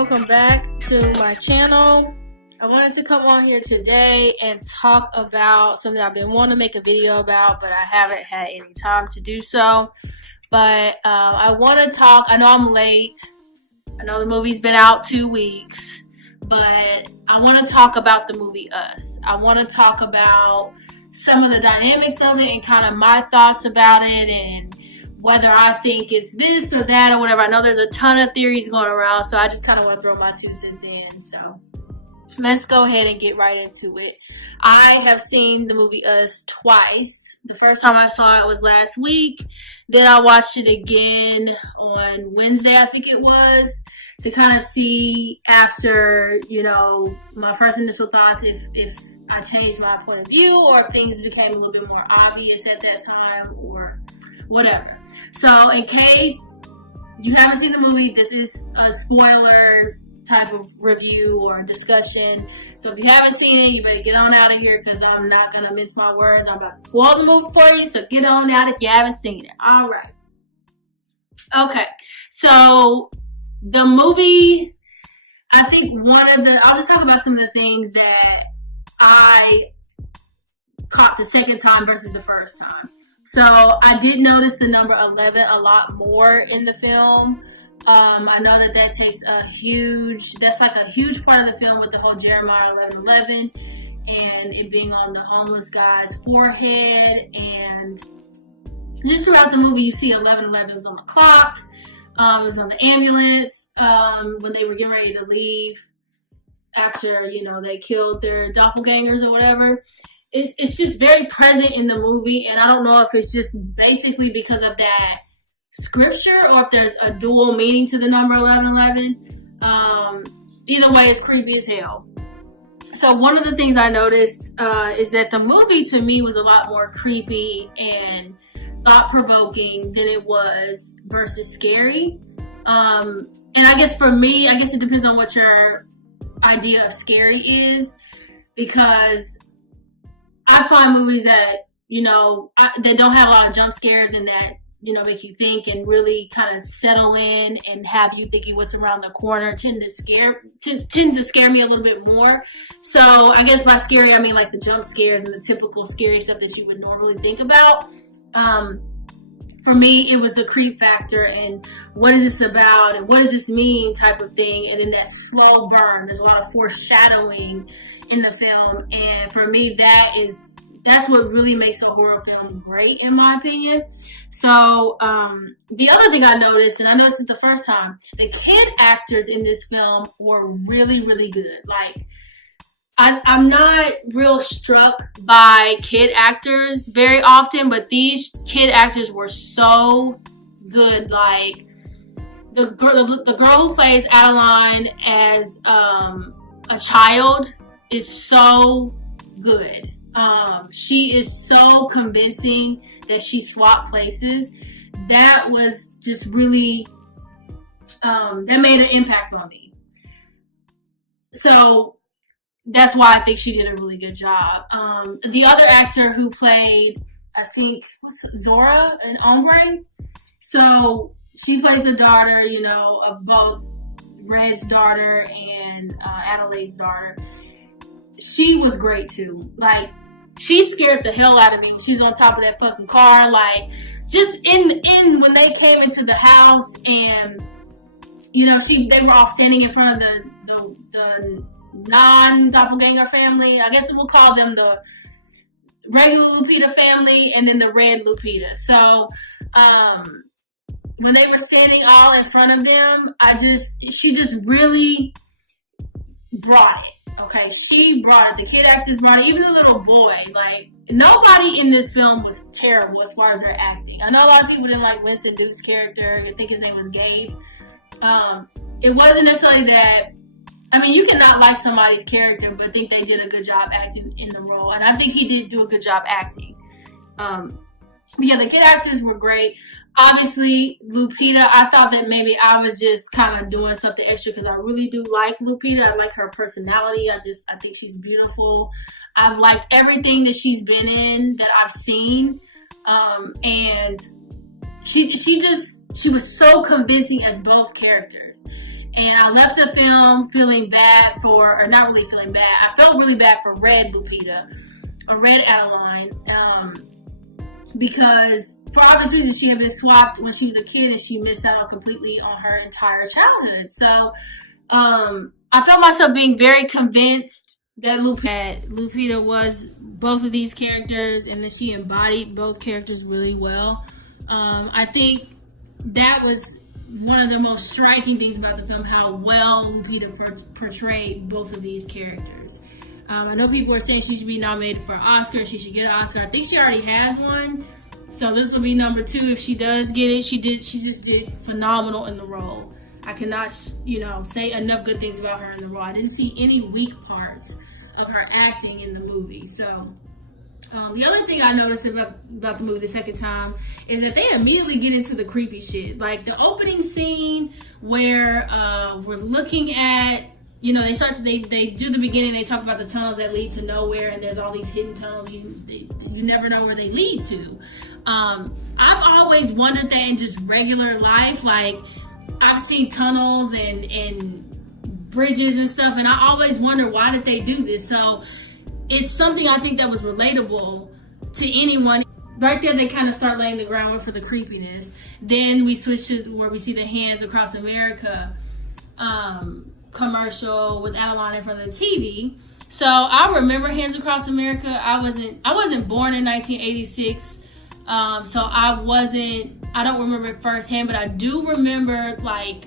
welcome back to my channel. I wanted to come on here today and talk about something I've been wanting to make a video about, but I haven't had any time to do so. But I want to talk, I know I'm late, I know the movie's been out 2 weeks, but I want to talk about the movie Us. I want to talk about some of the dynamics of it and kind of my thoughts about it and whether I think it's this or that or whatever. I know there's a ton of theories going around, so I just kind of want to throw my 2 cents in. So let's go ahead and get right into it. I have seen the movie Us twice. The first time I saw it was last week. Then I watched it again on Wednesday, I think it was, to kind of see after, my first initial thoughts if I changed my point of view or if things became a little bit more obvious at that time or whatever. So in case you haven't seen the movie, this is a spoiler type of review or discussion. So if you haven't seen it, you better get on out of here because I'm not going to mince my words. I'm about to spoil the movie for you, so get on out if you haven't seen it. All right. Okay. So the movie, I think I'll just talk about some of the things that I caught the second time versus the first time. So I did notice the number 11 a lot more in the film. I know that takes that's like a huge part of the film with the whole Jeremiah 11:11 and it being on the homeless guy's forehead. And just throughout the movie, you see 11:11 was on the clock. It was on the ambulance when they were getting ready to leave after, they killed their doppelgangers or whatever. It's just very present in the movie, and I don't know if it's just basically because of that scripture or if there's a dual meaning to the number 11:11. Either way, it's creepy as hell. So one of the things I noticed is that the movie to me was a lot more creepy and thought-provoking than it was versus scary. And I guess for me, it depends on what your idea of scary is, because I find movies that, that don't have a lot of jump scares and that, make you think and really kind of settle in and have you thinking what's around the corner tend to scare me a little bit more. So I guess by scary, I mean like the jump scares and the typical scary stuff that you would normally think about. For me, it was the creep factor and what is this about and what does this mean type of thing. And then that slow burn, there's a lot of foreshadowing in the film. And for me, that's what really makes a horror film great, in my opinion. So the other thing I noticed, and I noticed this the first time, the kid actors in this film were really, really good. Like, I'm not real struck by kid actors very often, but these kid actors were so good. Like, the girl who plays Adeline as a child is so good. She is so convincing that she swapped places. That was just really, that made an impact on me. So that's why I think she did a really good job. The other actor who played, I think, Zora and Ombre. So she plays the daughter, of both Red's daughter and Adelaide's daughter. She was great too. Like, she scared the hell out of me when she was on top of that fucking car. Like, just when they came into the house and, they were all standing in front of the non-doppelganger family. I guess we'll call them the regular Lupita family and then the red Lupita. So, when they were standing all in front of them, she just really brought it. Okay, she brought it. The kid actors brought it. Even the little boy. Like, nobody in this film was terrible as far as their acting. I know a lot of people didn't like Winston Duke's character. I think his name was Gabe. It wasn't necessarily that. I mean, you cannot like somebody's character, but think they did a good job acting in the role. And I think he did do a good job acting. But yeah, the kid actors were great. Obviously, Lupita, I thought that maybe I was just kind of doing something extra because I really do like Lupita. I like her personality. I think she's beautiful. I've liked everything that she's been in that I've seen. And she was so convincing as both characters. And I left the film feeling bad or not really feeling bad. I felt really bad for Red Lupita, or Red Adeline, because for obvious reasons she had been swapped when she was a kid and she missed out completely on her entire childhood. So I felt myself being very convinced that Lupita was both of these characters and that she embodied both characters really well. I think that was one of the most striking things about the film, how well Lupita portrayed both of these characters. I know people are saying she should be nominated for an Oscar. She should get an Oscar. I think she already has one. So this will be number 2 if she does get it. She just did phenomenal in the role. I cannot, say enough good things about her in the role. I didn't see any weak parts of her acting in the movie. So the other thing I noticed about the movie the second time is that they immediately get into the creepy shit. Like the opening scene where we're looking at, they do the beginning, they talk about the tunnels that lead to nowhere, and there's all these hidden tunnels, you never know where they lead to. I've always wondered that in just regular life. Like, I've seen tunnels and bridges and stuff, and I always wonder, why did they do this? So it's something I think that was relatable to anyone. Right there, they kind of start laying the groundwork for the creepiness. Then we switch to where we see the Hands Across America commercial with Adeline in front of the TV. So I remember Hands Across America. I wasn't born in 1986, so I don't remember it firsthand, but I do remember, like,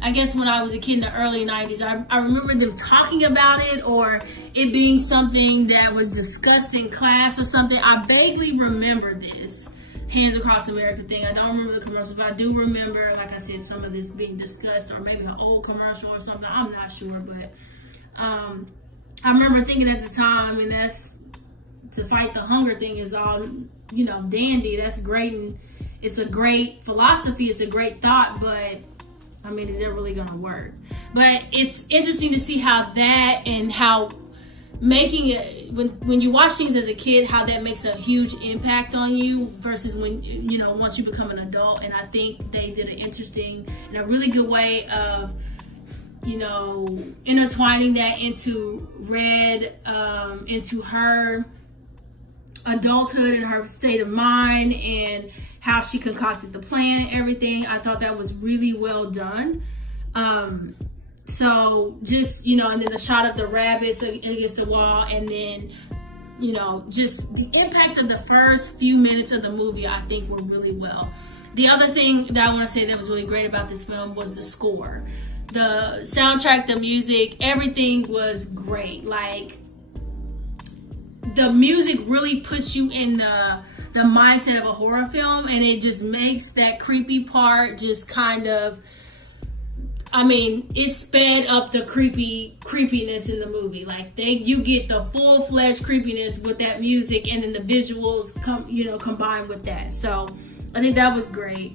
I guess when I was a kid in the early 90s, I remember them talking about it, or it being something that was discussed in class or something. I vaguely remember this Hands Across America thing. I don't remember the commercials, but I do remember, like I said, some of this being discussed, or maybe an old commercial or something. I'm not sure, but I remember thinking at the time, and that's to fight the hunger thing is all, dandy. That's great, and it's a great philosophy. It's a great thought, but I mean, is it really going to work? But it's interesting to see how that, and how making it, when you watch things as a kid, how that makes a huge impact on you versus when, once you become an adult. And I think they did an interesting and a really good way of, intertwining that into Red, into her adulthood and her state of mind, and how she concocted the plan and everything. I thought that was really well done. So just, and then the shot of the rabbits against the wall, and then, just the impact of the first few minutes of the movie, I think were really well. The other thing that I want to say that was really great about this film was the score. The soundtrack, the music, everything was great. Like, the music really puts you in the mindset of a horror film, and it just makes that creepy part just kind of, it sped up the creepiness in the movie. Like, you get the full-fledged creepiness with that music, and then the visuals combined with that. So I think that was great.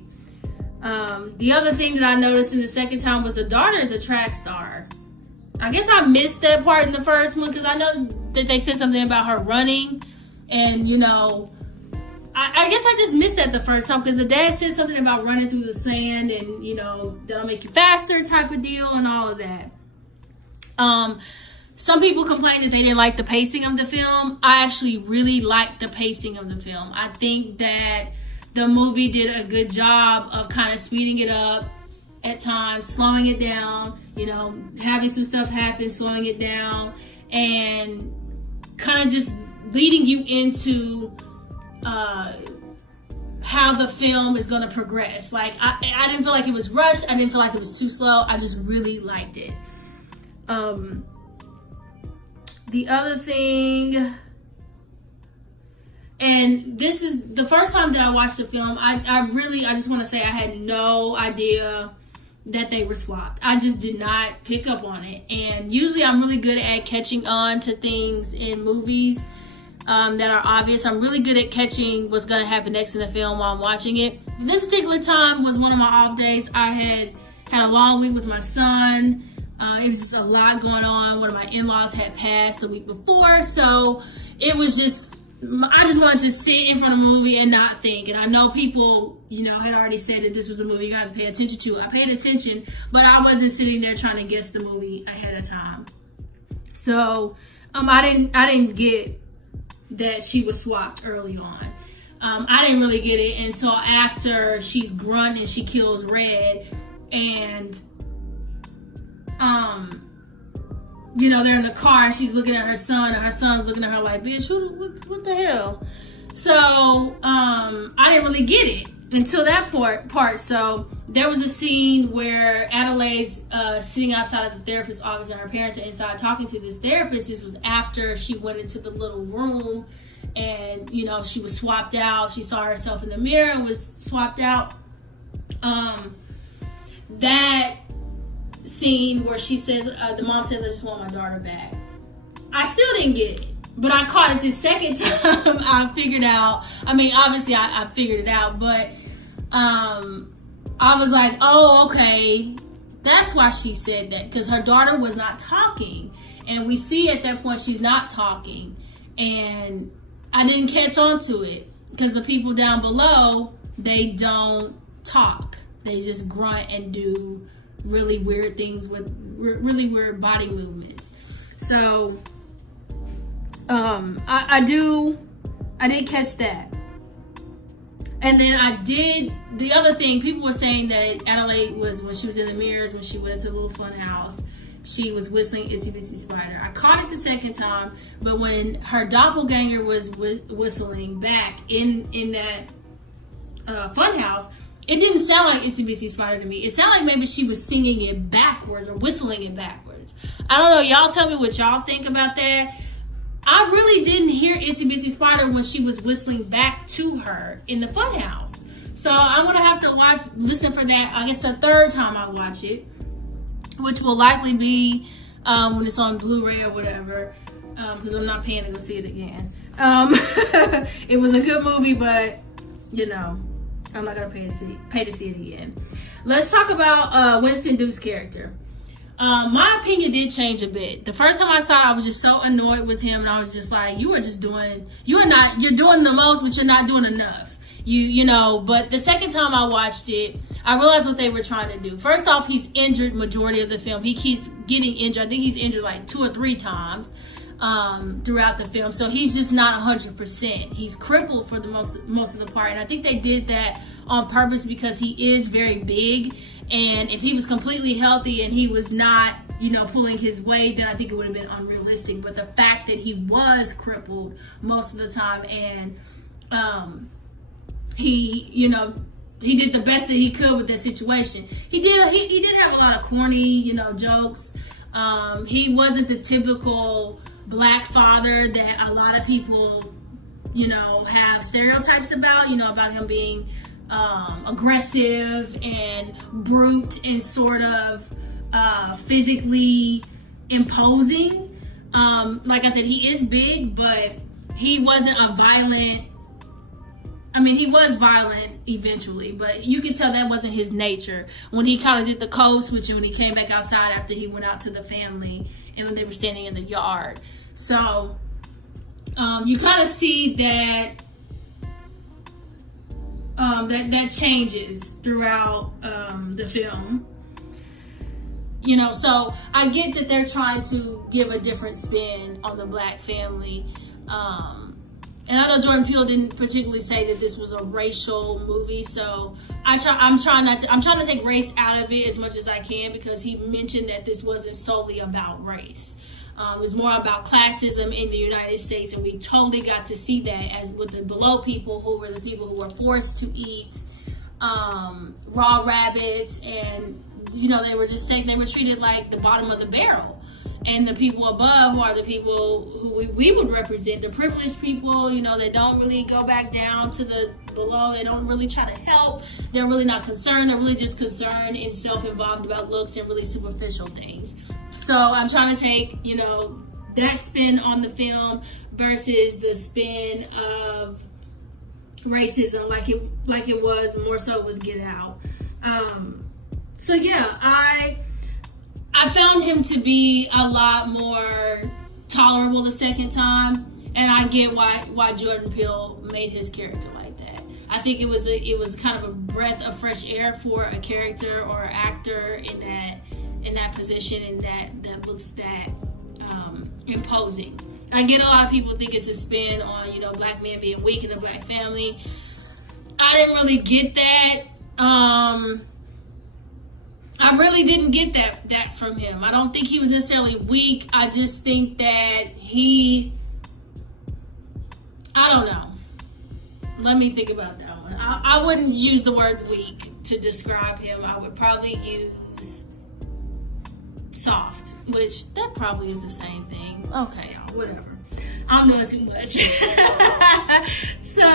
The other thing that I noticed in the second time was the daughter is a track star. I guess I missed that part in the first one, because I know that they said something about her running, and I guess I just missed that the first time, because the dad said something about running through the sand, and that'll make you faster type of deal and all of that. Some people complained that they didn't like the pacing of the film. I actually really liked the pacing of the film. I think that the movie did a good job of kind of speeding it up at times, slowing it down, having some stuff happen, slowing it down, and kind of just leading you into how the film is going to progress. Like, I didn't feel like it was rushed. I didn't feel like it was too slow. I just really liked it. The other thing, and this is the first time that I watched the film, I just want to say I had no idea that they were swapped. I just did not pick up on it. And usually I'm really good at catching on to things in movies that are obvious. I'm really good at catching what's going to happen next in the film while I'm watching it. This particular time was one of my off days. I had a long week with my son. It was just a lot going on. One of my in-laws had passed the week before, so it was just I just wanted to sit in front of the movie and not think. And I know people, had already said that this was a movie you got to pay attention to. I paid attention, but I wasn't sitting there trying to guess the movie ahead of time. So I didn't get that she was swapped early on. I didn't really get it until after she's grunt and she kills Red, and they're in the car and she's looking at her son, and her son's looking at her like, bitch, what the hell? So I didn't really get it until that part. So there was a scene where Adelaide's sitting outside of the therapist's office and her parents are inside talking to this therapist. This was after she went into the little room and, she was swapped out. She saw herself in the mirror and was swapped out. That scene where she says, the mom says, I just want my daughter back. I still didn't get it, but I caught it the second time. I figured out, obviously I figured it out, but I was like, oh, okay, that's why she said that, because her daughter was not talking, and we see at that point she's not talking, and I didn't catch on to it, because the people down below, they don't talk. They just grunt and do really weird things with really weird body movements. So I did catch that. And then the other thing, people were saying that Adelaide was, when she was in the mirrors, when she went into the little fun house, she was whistling Itsy Bitsy Spider. I caught it the second time, but when her doppelganger was whistling back in that fun house, it didn't sound like Itsy Bitsy Spider to me. It sounded like maybe she was singing it backwards or whistling it backwards. I don't know. Y'all tell me what y'all think about that. I really didn't hear Itsy Bitsy Spider when she was whistling back to her in the funhouse. So I'm going to have to listen for that, I guess, the third time I watch it, which will likely be when it's on Blu-ray or whatever, because I'm not paying to go see it again. It was a good movie, but, I'm not going to pay to see it again. Let's talk about Winston Duke's character. My opinion did change a bit. The first time I saw it, I was just so annoyed with him, and I was just like, you're doing the most, but you're not doing enough. But the second time I watched it, I realized what they were trying to do. First off, he's injured majority of the film. He keeps getting injured. I think he's injured like 2 or 3 times throughout the film. So he's just not 100%. He's crippled for the most of the part. And I think they did that on purpose because he is very big. And if he was completely healthy and he was not, pulling his weight, then I think it would have been unrealistic. But the fact that he was crippled most of the time, and he did the best that he could with the situation. He did have a lot of corny, jokes. He wasn't the typical black father that a lot of people, have stereotypes about, about him being aggressive and brute and sort of physically imposing. Like I said, he is big, but he wasn't a violent. He was violent eventually, but you can tell that wasn't his nature. When he kind of did the code switch when he came back outside after he went out to the family and when they were standing in the yard. So you kind of see that that changes throughout the film. So I get that they're trying to give a different spin on the black family. And I know Jordan Peele didn't particularly say that this was a racial movie, so I'm trying to take race out of it as much as I can, because he mentioned that this wasn't solely about race. It was more about classism in the United States, and we totally got to see that as with the below people, who were the people who were forced to eat raw rabbits, and they were just saying they were treated like the bottom of the barrel. And the people above are the people who we would represent, the privileged people, they don't really go back down to the below. They don't really try to help. They're really not concerned. They're really just concerned and self-involved about looks and really superficial things. So I'm trying to take, that spin on the film versus the spin of racism like it was more so with Get Out. So yeah, I found him to be a lot more tolerable the second time. And I get why Jordan Peele made his character like that. I think it was kind of a breath of fresh air for a character or actor in that position, and that looks that imposing. I get a lot of people think it's a spin on, you know, black men being weak in the black family. I didn't really get that. I really didn't get that from him. I don't think he was necessarily weak. I just think that I don't know. Let me think about that one. I wouldn't use the word weak to describe him. I would probably use soft, which that probably is the same thing. Okay, y'all, whatever. I'm doing too much. So,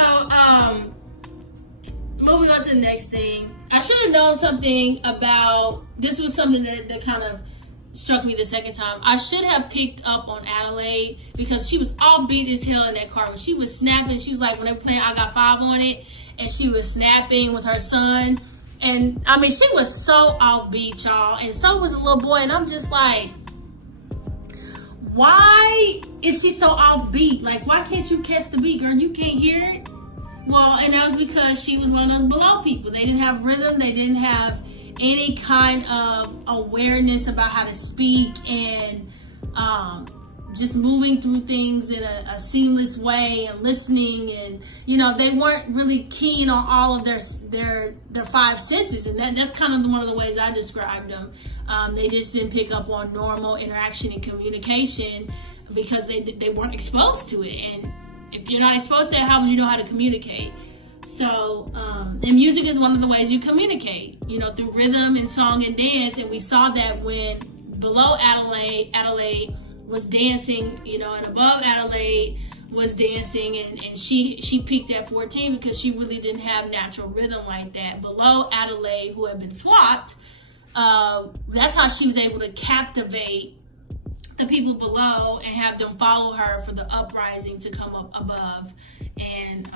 moving on to the next thing. I should have known something about, this was something that kind of struck me the second time. I should have picked up on Adelaide, because she was all beat as hell in that car. When she was snapping, she was like, when they were playing I Got Five on it, and she was snapping with her son. And I mean, she was so offbeat, y'all. And so was the little boy. And I'm just like, why is she so offbeat? Like, why can't you catch the beat, girl? You can't hear it? Well, and that was because she was one of those below people. They didn't have rhythm. They didn't have any kind of awareness about how to speak and just moving through things in a seamless way and listening. And, you know, they weren't really keen on all of their five senses. And that's kind of one of the ways I described them. They just didn't pick up on normal interaction and communication because they weren't exposed to it. And if you're not exposed to it, how would you know how to communicate? So, and music is one of the ways you communicate, you know, through rhythm and song and dance. And we saw that when below Adelaide was dancing, you know, and above Adelaide was dancing, and she peaked at 14 because she really didn't have natural rhythm like that. Below Adelaide, who had been swapped, that's how she was able to captivate the people below and have them follow her for the uprising to come up above and,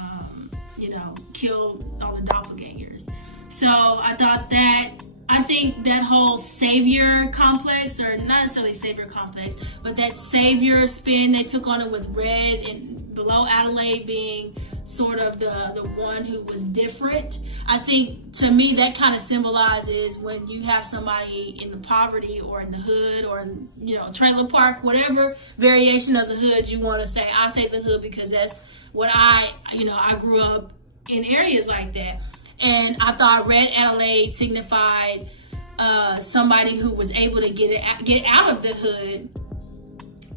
you know, kill all the doppelgangers. So I think that whole savior complex, or not necessarily savior complex, but that savior spin they took on it with Red, and below Adelaide being sort of the one who was different. I think, to me, that kind of symbolizes when you have somebody in the poverty or in the hood or in, you know, trailer park, whatever variation of the hood you want to say. I say the hood because that's what I grew up in areas like that. And I thought Red Adelaide signified somebody who was able to get out of the hood.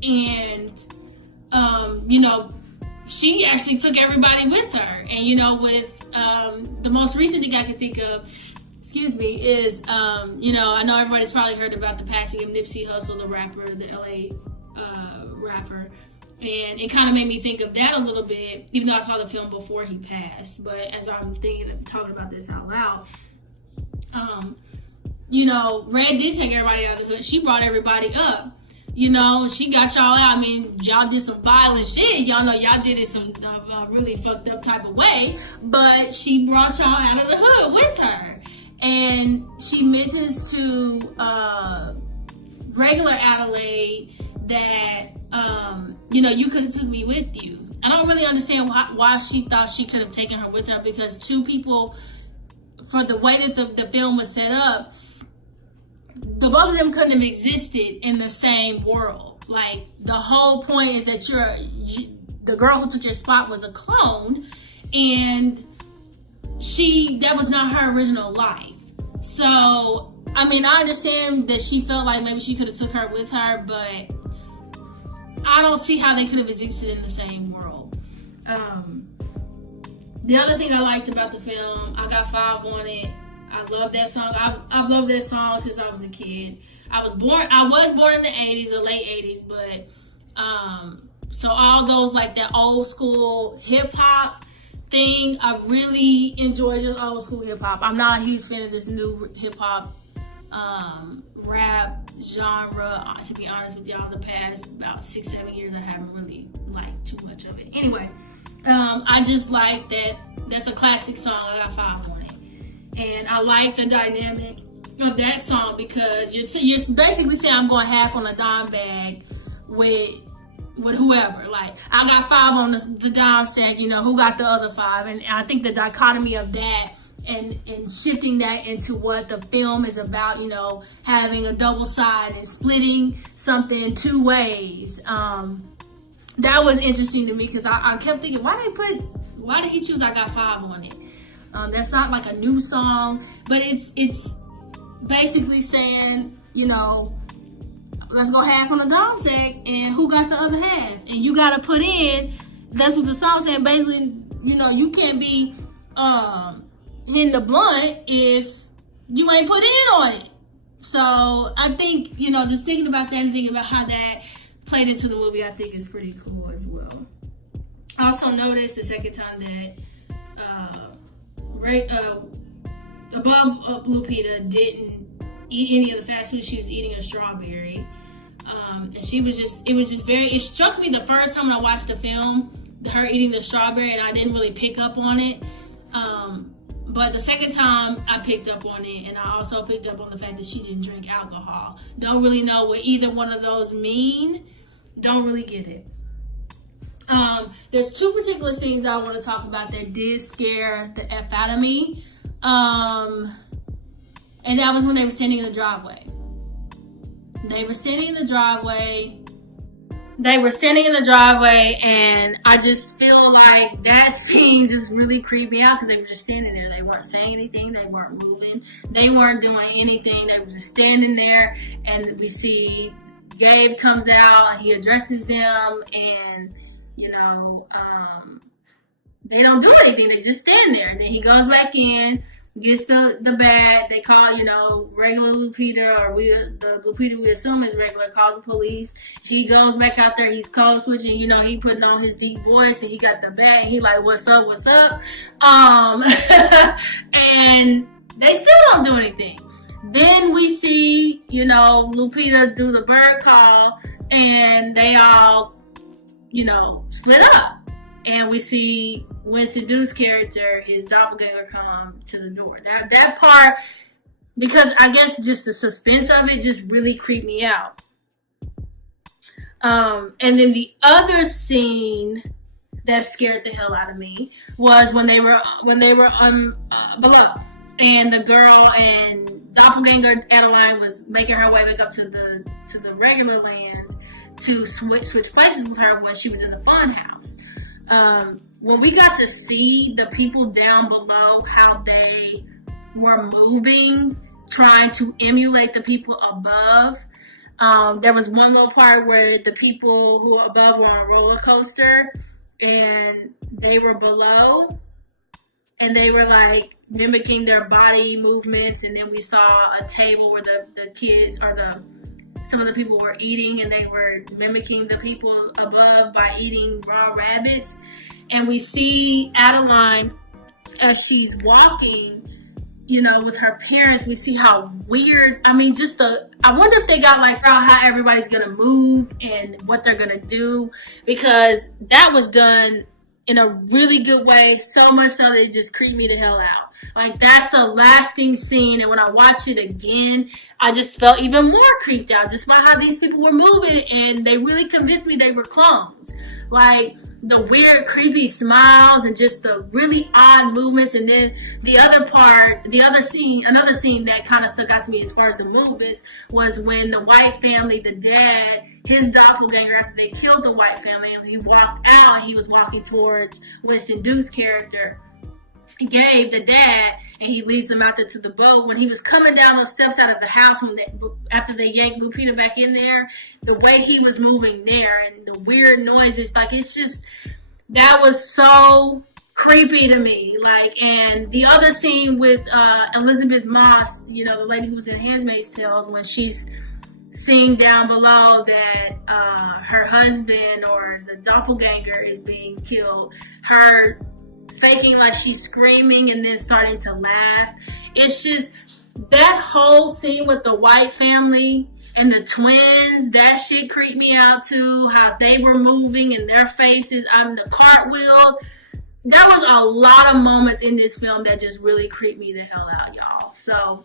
And, you know, she actually took everybody with her. And, you know, with the most recent thing I can think of, is, you know, I know everybody's probably heard about the passing of Nipsey Hussle, the rapper, the LA rapper. And it kind of made me think of that a little bit, even though I saw the film before he passed. But as I'm talking about this out loud, you know, Red did take everybody out of the hood. She brought everybody up. You know, she got y'all out. I mean, y'all did some violent shit. Y'all know y'all did it some really fucked up type of way. But she brought y'all out of the hood with her. And she mentions to regular Adelaide that, you know, you could have took me with you. I don't really understand why she thought she could have taken her with her, because two people, for the way that the film was set up, the both of them couldn't have existed in the same world. Like, the whole point is that the girl who took your spot was a clone, and that was not her original life. So, I mean, I understand that she felt like maybe she could have took her with her, but I don't see how they could have existed in the same world. The other thing I liked about the film, I Got Five on it. I love that song. I've loved that song since I was a kid. I was born in the 80s, the late 80s, but so all those, like, that old school hip hop thing, I really enjoy just old school hip hop. I'm not a huge fan of this new hip hop rap genre. To be honest with y'all, the past about 6-7 years I haven't really liked too much of it. Anyway, I just like that. That's a classic song. I Got Five on it. And I like the dynamic of that song because you're basically saying I'm going half on a dime bag with with whoever. Like, I got 5 on the dime set, you know, who got the other 5? And I think the dichotomy of that and shifting that into what the film is about, you know, having a double side and splitting something 2 ways. That was interesting to me because I kept thinking, why did he choose I Got 5 on it? That's not like a new song, but it's basically saying, you know, let's go half on the drum set and who got the other half. And you got to put in, that's what the song's saying. Basically, you know, you can't be hitting the blunt if you ain't put in on it. So I think, you know, just thinking about that and thinking about how that played into the movie, I think is pretty cool as well. I also noticed the second time that Above Lupita didn't eat any of the fast food. She was eating a strawberry. And she was just, it struck me the first time when I watched the film, her eating the strawberry, and I didn't really pick up on it. But the second time I picked up on it, and I also picked up on the fact that she didn't drink alcohol. Don't really know what either one of those mean. Don't really get it. There's 2 particular scenes I want to talk about that did scare the F out of me. And that was when they were standing in the driveway. They were standing in the driveway, and I just feel like that scene just really creeped me out because they were just standing there. They weren't saying anything. They weren't moving. They weren't doing anything. They were just standing there, and we see Gabe comes out, and he addresses them, and, you know, they don't do anything. They just stand there. Then he goes back in, gets the bag. They call, you know, regular Lupita, or the Lupita we assume is regular, calls the police. He goes back out there. He's code switching. You know, he putting on his deep voice, and he got the bag. He like, what's up? And they still don't do anything. Then we see, you know, Lupita do the bird call, and they all, you know, split up. And we see Winston Duke's character, his doppelganger, come to the door. That part, because I guess just the suspense of it just really creeped me out. And then the other scene that scared the hell out of me was when they were below, and the girl and doppelganger Adeline was making her way back up to the regular land to switch places with her when she was in the fun house. When we got to see the people down below, how they were moving, trying to emulate the people above. There was one little part where the people who were above were on a roller coaster, and they were below, and they were like mimicking their body movements. And then we saw a table where the kids or some of the people were eating, and they were mimicking the people above by eating raw rabbits. And we see Adeline as she's walking, you know, with her parents. We see how weird, I mean, I wonder if they got like out how everybody's gonna move and what they're gonna do, because that was done in a really good way, so much so that it just creeped me the hell out. Like, that's the lasting scene, and when I watched it again, I just felt even more creeped out just by how these people were moving, and they really convinced me they were clones. Like, the weird, creepy smiles and just the really odd movements. And then another scene that kind of stuck out to me as far as the movements was when the white family, the dad, his doppelganger, after they killed the white family, and he walked out, and he was walking towards Winston Duke's character, Gabe, the dad, and he leads them out there to the boat. When he was coming down those steps out of the house, after they yanked Lupita back in there, the way he was moving there and the weird noises, like, it's just, that was so creepy to me. Like, and the other scene with Elizabeth Moss, you know, the lady who was in Handmaid's Tale, when she's seeing down below that her husband or the doppelganger is being killed, her faking like she's screaming and then starting to laugh. It's just, that whole scene with the white family and the twins, that shit creeped me out too. How they were moving in their faces, the cartwheels. There was a lot of moments in this film that just really creeped me the hell out, y'all. So,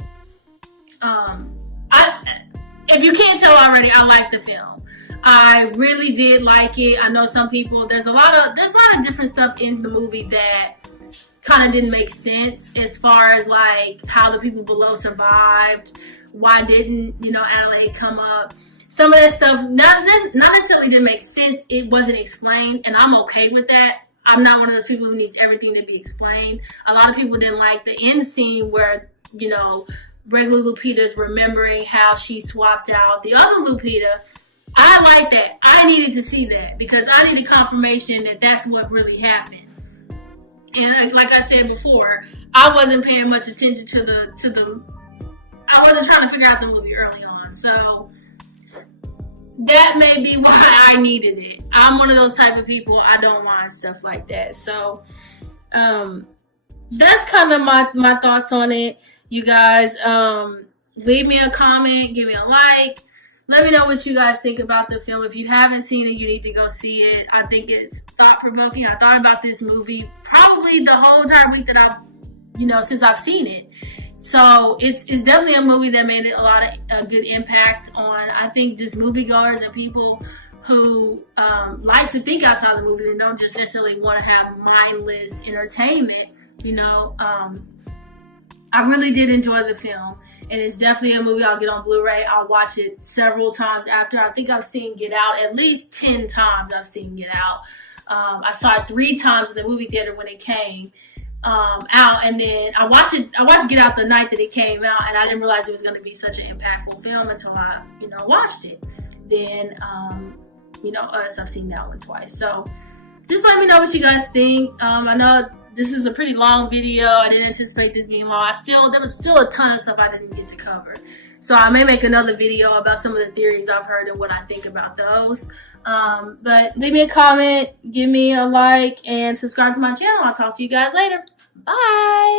if you can't tell already, I like the film. I really did like it. I know some people, there's a lot of different stuff in the movie that kind of didn't make sense, as far as like how the people below survived. Why didn't, Adelaide come up? Some of that stuff not necessarily didn't make sense. It wasn't explained, and I'm okay with that. I'm not one of those people who needs everything to be explained. A lot of people didn't like the end scene where, regular Lupita's remembering how she swapped out the other Lupita. I like that. I needed to see that because I needed confirmation that that's what really happened. And like I said before, I wasn't paying much attention to the. I wasn't trying to figure out the movie early on, so that may be why I needed it. I'm one of those type of people. I don't mind stuff like that. So, that's kind of my thoughts on it. You guys, leave me a comment, give me a like. Let me know what you guys think about the film. If you haven't seen it, you need to go see it. I think it's thought-provoking. I thought about this movie probably the whole entire week that I've, since I've seen it. So it's definitely a movie that made a lot of good impact on, I think, just moviegoers and people who like to think outside the movie and don't just necessarily want to have mindless entertainment. I really did enjoy the film. And it's definitely a movie I'll get on Blu-ray. I'll watch it several times after. I think I've seen Get Out at least 10 times. I've seen Get Out. I saw it 3 times in the movie theater when it came out, and then I watched Get Out the night that it came out, and I didn't realize it was going to be such an impactful film until I, watched it. Then, I've seen that one twice. So just let me know what you guys think. I know this is a pretty long video. I didn't anticipate this being long. There was still a ton of stuff I didn't get to cover. So I may make another video about some of the theories I've heard and what I think about those. But leave me a comment, give me a like, and subscribe to my channel. I'll talk to you guys later. Bye.